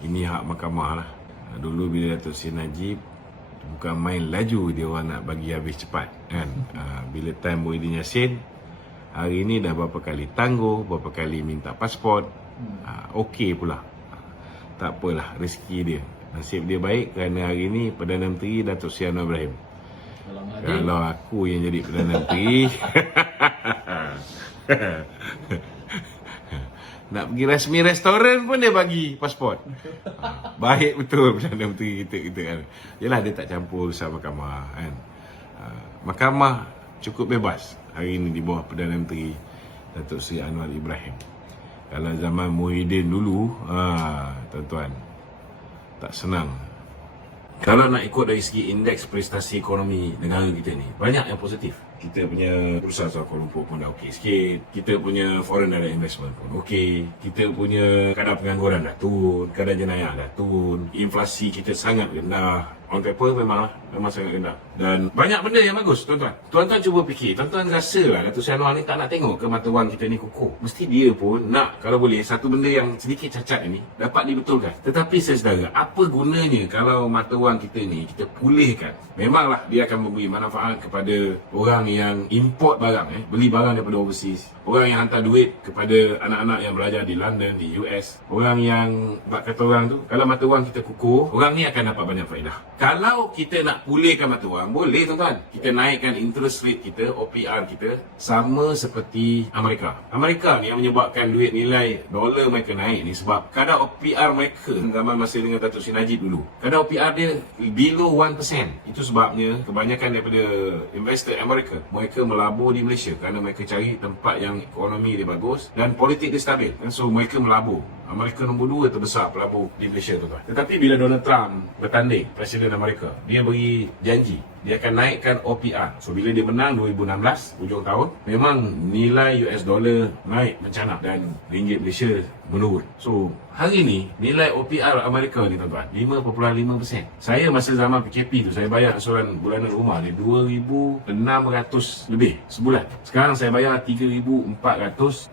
Ini hak mahkamah lah. Dulu bila Datuk Seri Najib bukan main laju, dia orang nak bagi habis cepat kan. Bila time Muhyiddin Yassin, hari ni dah berapa kali tangguh, berapa kali minta pasport. Okey pula. Tak apalah, rezeki dia. Nasib dia baik kerana hari ni Perdana Menteri Datuk Seri Anwar Ibrahim. Kalau aku yang jadi Perdana Menteri nak pergi resmi restoran pun dia bagi pasport. Baik betul Perdana Menteri kita kan. Yelah, dia tak campur urusan mahkamah kan. Mahkamah cukup bebas hari ini di bawah Perdana Menteri Datuk Seri Anwar Ibrahim. Kalau zaman Muhyiddin dulu, tuan-tuan, tak senang. Kalau nak ikut dari segi indeks prestasi ekonomi negara kita ni, banyak yang positif. Kita punya perusahaan asal Kuala Lumpur pun dah okey sikit. Kita punya foreign direct investment pun okey. Kita punya kadar pengangguran dah turun, kadar jenayah dah turun. Inflasi kita sangat rendah. On paper memang sangat rendah. Dan banyak benda yang bagus, tuan-tuan. Tuan-tuan cuba fikir, tuan-tuan rasalah Datuk Seri Anwar ni tak nak tengok ke mata wang kita ni kukuh. Mesti dia pun nak, kalau boleh, satu benda yang sedikit cacat ini dapat dibetulkan. Tetapi saudara, apa gunanya kalau mata wang kita ni kita pulihkan? Memanglah dia akan memberi manfaat kepada orang yang import barang, beli barang daripada overseas. Orang yang hantar duit kepada anak-anak yang belajar di London, di US. Orang yang, bak kata orang tu, kalau mata wang kita kukuh, orang ni akan dapat banyak faedah. Kalau kita nak pulihkan mata wang, boleh tuan-tuan. Kita naikkan interest rate kita, OPR kita, sama seperti Amerika. Amerika ni yang menyebabkan duit nilai dolar mereka naik ni sebab kadar OPR mereka zaman masa dengan Datuk Seri Najib dulu, kadar OPR dia below 1%. Itu sebabnya kebanyakan daripada investor Amerika, mereka melabur di Malaysia kerana mereka cari tempat yang ekonomi dia bagus dan politik dia stabil. So mereka melabur. Amerika nombor 2 terbesar pelabur di Malaysia, tuan-tuan. Tetapi bila Donald Trump bertanding, Presiden Amerika, dia beri janji dia akan naikkan OPR. So bila dia menang 2016 hujung tahun, memang nilai US dollar naik mencanak dan ringgit Malaysia menurun. So hari ni nilai OPR Amerika ni, tuan-tuan, 5.5%. Saya masa zaman PKP tu, saya bayar ansuran bulanan rumah ni 2,600 lebih sebulan. Sekarang saya bayar 3,460.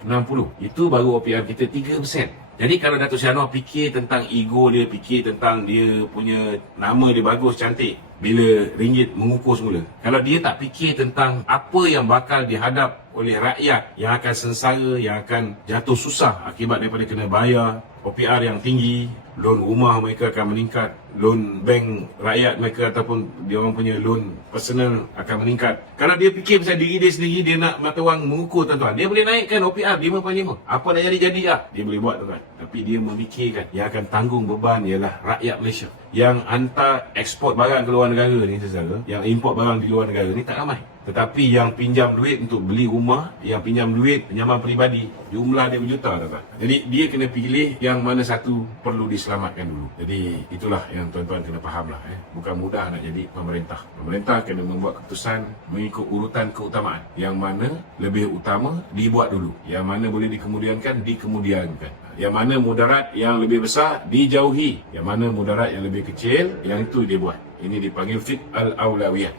Itu baru OPR kita 3%. Jadi kalau Datuk Seri Anwar fikir tentang ego dia, fikir tentang dia punya nama dia bagus, cantik, bila ringgit mengukur semula. Kalau dia tak fikir tentang apa yang bakal dihadap oleh rakyat yang akan sengsara, yang akan jatuh susah akibat daripada kena bayar OPR yang tinggi, loan rumah mereka akan meningkat, loan bank rakyat mereka ataupun dia orang punya loan personal akan meningkat. Kalau dia fikir pasal diri dia sendiri, dia nak mata wang mengukur, tuan-tuan, dia boleh naikkan OPR 5.5. Apa nak jadi lah, dia boleh buat, tuan-tuan. Tapi dia memikirkan yang akan tanggung beban ialah rakyat Malaysia. Yang hantar ekspor barang ke luar negara ni, saudara, yang import barang di luar negara ni tak ramai. Tetapi yang pinjam duit untuk beli rumah, yang pinjam duit pinjaman peribadi, jumlah dia berjuta, tuan-tuan. Jadi dia kena pilih yang mana satu perlu diselamatkan dulu. Jadi itulah yang tuan-tuan kena faham lah. Bukan mudah nak jadi pemerintah. Pemerintah kena membuat keputusan mengikut urutan keutamaan. Yang mana lebih utama dibuat dulu. Yang mana boleh dikemudiankan, dikemudiankan. Yang mana mudarat yang lebih besar dijauhi. Yang mana mudarat yang lebih kecil, yang itu dia buat. Ini dipanggil fiqh al-awlawiyah.